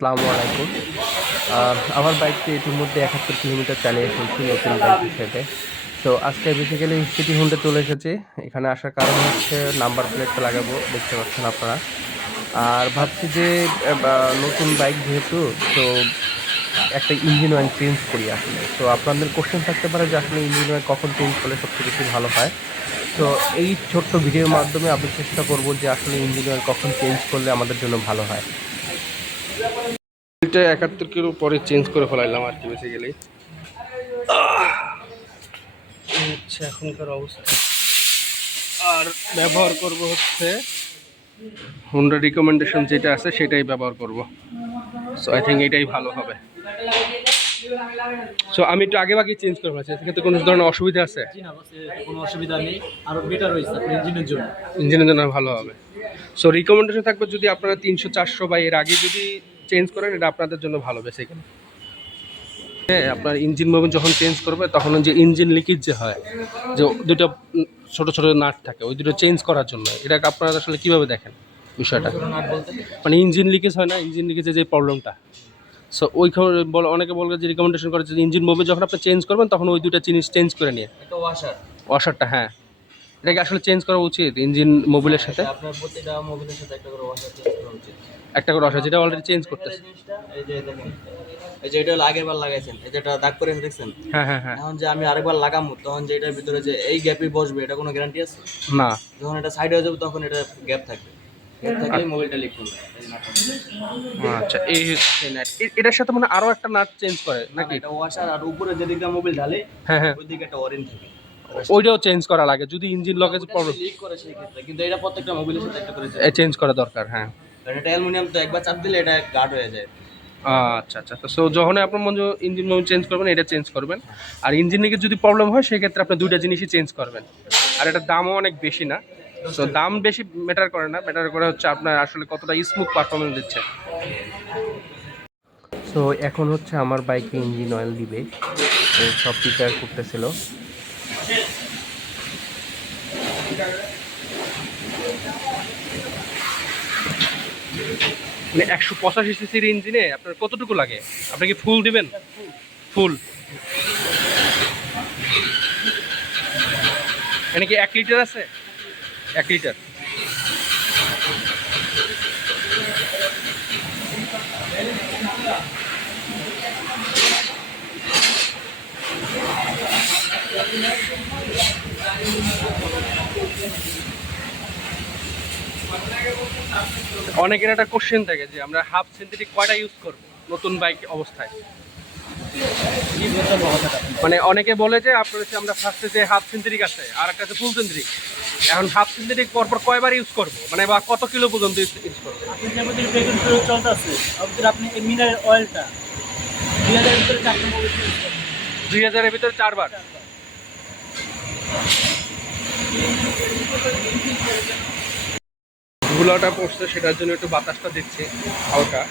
আসসালামু আলাইকুম। আমার বাইকটি ইতিমধ্যে একাত্তর কিলোমিটার চালিয়ে ফেলছি নতুন বাইক হিসেবে। তো আজকে বেসিক্যালি সিটি হুন্ডে চলে এসেছি। এখানে আসার কারণ হচ্ছে নাম্বার প্লেটটা লাগাবো, দেখতে পাচ্ছেন আপনারা। আর ভাবছি যে নতুন বাইক যেহেতু, তো একটা ইঞ্জিন অয়েল চেঞ্জ করি আসলে। তো আপনাদের কোশ্চেন থাকতে পারে যে আসলে ইঞ্জিন অয়েল কখন চেঞ্জ করলে সবচেয়ে বেশি ভালো হয়। তো এই ছোট্ট ভিডিওর মাধ্যমে আমি চেষ্টা করব যে আসলে ইঞ্জিন অয়েল কখন চেঞ্জ করলে আমাদের জন্য ভালো হয়। এটা একাত্তর কিলো পরে চেঞ্জ করে ফেলাইলাম আর কি বেসিক্যালি হচ্ছে এখনকার অবস্থা। আর ব্যবহার করব হচ্ছে হোন্ডা রিকমেন্ডেশন যেটা আছে সেটাই ব্যবহার করব। সো আই থিঙ্ক এটাই ভালো হবে। সো আমি একটু আগে বাকি চেঞ্জ করে ফেলেছি সেক্ষেত্রে কোনো ধরনের অসুবিধা আছে? কোনো অসুবিধা নেই। আরও বেটার হয়েছে ইঞ্জিনের জন্য। ইঞ্জিনের জন্য ভালো হবে। সো রিকমেন্ডেশন থাকবে যদি আপনারা তিনশো চারশো বা এর আগে যদি চেঞ্জ করেন এটা আপনাদের জন্য ভালো বেসিক্যালি হ্যাঁ আপনার ইঞ্জিন মুভমেন্ট যখন চেঞ্জ করবে তখন যে ইঞ্জিন লিকেজ যে হয় যে দুটো ছোট ছোট নাট থাকে ওই দুটো চেঞ্জ করার জন্য। এটাকে আপনারা আসলে কীভাবে দেখেন বিষয়টা? মানে ইঞ্জিন লিকেজ হয় না ইঞ্জিন লিকেজের যে প্রবলেমটা সো ওই বল অনেকে বলবে যে রিকমেন্ডেশন করে যে ইঞ্জিন মুভমেন্ট যখন আপনি চেঞ্জ করবেন তখন ওই দুটো জিনিস চেঞ্জ করে নিয়ে। ওয়াশার ওয়াশারটা হ্যাঁ। এটাকে আসলে চেঞ্জ করা উচিত ইঞ্জিন মোবিলের সাথে। আপনার প্রতিটা মোবিলের সাথে একটা করে ওয়াশার চেঞ্জ করা উচিত। একটা করে ওয়াশার যেটা অলরেডি চেঞ্জ করতেছে। এই যে দেখেন এই যে এটা হলো আগের বার লাগাইছেন এই যেটা দাগ করে দেখছেন? হ্যাঁ হ্যাঁ হ্যাঁ। এখন যে আমি আরেকবার লাগামো তখন যে এটার ভিতরে যে এই গ্যাপে বসবে এটা কোনো গ্যারান্টি আছে? না। যখন এটা সাইড হয়ে যাবে তখন এটা গ্যাপ থাকবে। আচ্ছা। এই এটার সাথে মানে আরও একটা নাট চেঞ্জ করে নাকি? এটা ওয়াশার আর উপরে যেদিকটা মোবাইল ঢালে হ্যাঁ হ্যাঁ। ওই দিকে একটা ওয়ারেন্ট থাকে। ওইটাও চেঞ্জ করা লাগে যদি ইঞ্জিন লগেজ প্রবলেম লিক করে সেই ক্ষেত্রে কিন্তু এটা প্রত্যেকটা মোবাইলের সাথে একটা করে চেঞ্জ করা দরকার হ্যাঁ। কারণ এটা অ্যালুমিনিয়াম তো একবার চাপ দিলে এটা গার্ড হয়ে যায়। আচ্ছা আচ্ছা। সো যখন আপনার মনে ইঞ্জিন চেঞ্জ করবেন এটা চেঞ্জ করবেন। আর ইঞ্জিন থেকে যদি প্রবলেম হয় সেক্ষেত্রে আপনি দুইটা জিনিসই চেঞ্জ করবেন। আর এটার দামও অনেক বেশি না। তো দাম বেশি ম্যাটার করে না ম্যাটার করে হচ্ছে আপনার আসলে কতটা স্মুথ পারফরমেন্স দিচ্ছে। সো এখন হচ্ছে আমার বাইকে ইঞ্জিন অয়েল দিবে। তো সব প্রিপেয়ার করতেছিল। মানে একশো পঁচাশি সিসির ইঞ্জিনে আপনার কতটুকু লাগে? আপনি কি ফুল দিবেন? ফুল। মানে কি এক লিটার আছে? এক লিটার। অনেকের একটা কোশ্চেন থাকে যে আমরা হাফ সিনথেটিক কয়টা ইউজ করব নতুন বাইক অবস্থায়? মানে অনেকে বলে যে আপনার হচ্ছে আমরা ফার্স্টে যে হাফ সিনথেটিক আছে আর একটা আছে ফুল সিনথেটিক এখন হাফ সিনথেটিক পরপর কয়বার ইউজ করব? মানে বা কত কিলো পর্যন্ত ইউজ করব? আপনি মিনারেল অয়েলটা দুই হাজারের ভিতরে চারবার। ধুলাটা পড়ছে, সেটার জন্য একটু বাতাসটা দিচ্ছে, হালকা।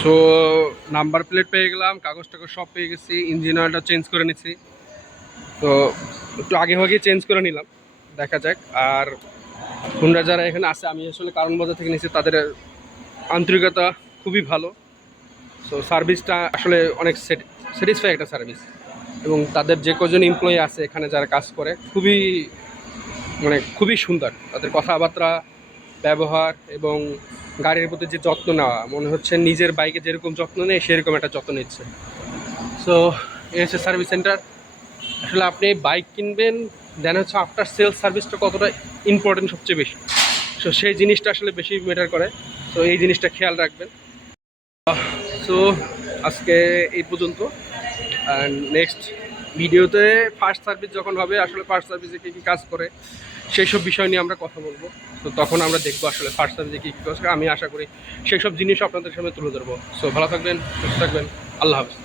সো নাম্বার প্লেট পেয়ে গেলাম, কাগজ টাগজ সব পেয়ে গেছি ইঞ্জিন অয়েলটা চেঞ্জ করে নিছি তো একটু আগে ভাগে চেঞ্জ করে নিলাম, দেখা যাক। আর হুন্ডা যারা এখানে আছে, আমি আসলে কারণ বাজার থেকে নিয়েছি, তাদের আন্তরিকতা খুবই ভালো। সো সার্ভিসটা আসলে অনেক স্যাটিসফাই একটা সার্ভিস এবং তাদের যে কজন এমপ্লয়ি আছে এখানে যারা কাজ করে, খুবই মানে খুবই সুন্দর। তাদের কথাবার্তা, ব্যবহার এবং গাড়ির প্রতি যে যত্ন নেওয়া, মনে হচ্ছে নিজের বাইকে যেরকম যত্ন নেয়, সেরকম একটা যত্ন নিচ্ছে। সো হচ্ছে সার্ভিস সেন্টার আসলে আপনি বাইক কিনবেন দেন হচ্ছে আফটার সেল সার্ভিসটা কতটা ইম্পর্টেন্ট সবচেয়ে বেশি? সো সেই জিনিসটা আসলে বেশি ম্যাটার করে। তো এই জিনিসটা খেয়াল রাখবেন। সো আজকে এই পর্যন্ত। নেক্সট ভিডিওতে ফার্স্ট সার্ভিস যখন হবে, আসলে ফার্স্ট সার্ভিসে কী কী কাজ করে, সেই সব বিষয় নিয়ে আমরা কথা বলব। তো তখন আমরা দেখব আসলে ফার্স্ট সার্ভিসে কী কী কাজ করে। আমি আশা করি সেই সব জিনিস আপনাদের সামনে তুলে ধরবো। সো ভালো থাকবেন, সুস্থ থাকবেন। আল্লাহ হাফিজ।